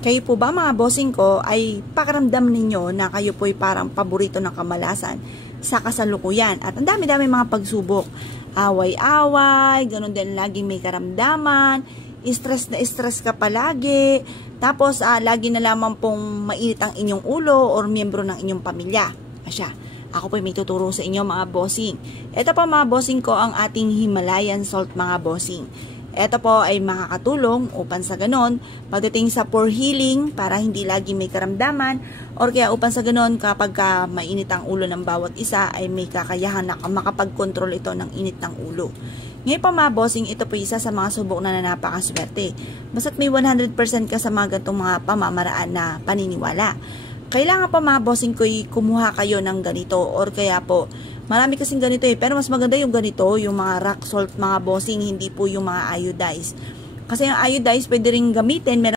Kayo po ba mga bossing ko ay pakiramdam ninyo na kayo po ay parang paborito ng kamalasan sa kasalukuyan at ang dami-dami mga pagsubok, away-away, ganun din laging may karamdaman, stress na stress ka palagi, tapos lagi na lamang pong mainit ang inyong ulo or miyembro ng inyong pamilya. Asya, ako po may tuturo sa inyo mga bossing. Ito po mga bossing ko ang ating Himalayan salt mga bossing. Ito po ay makakatulong upang sa ganon, pagdating sa pore healing para hindi lagi may karamdaman or kaya upang sa ganon kapag mainit ang ulo ng bawat isa ay may kakayahan na makapag-control ito ng init ng ulo. Ngayon po mga bossing, ito po isa sa mga subok na napakaswerte. Basta't may 100% ka sa mga gantong mga pamamaraan na paniniwala. Kailangan pa mga bossing ko kumuha kayo ng ganito or kaya po marami kasing ganito pero mas maganda yung ganito, yung mga rock salt mga bossing, hindi po yung mga iodized. Kasi yung iodized pwede rin gamitin,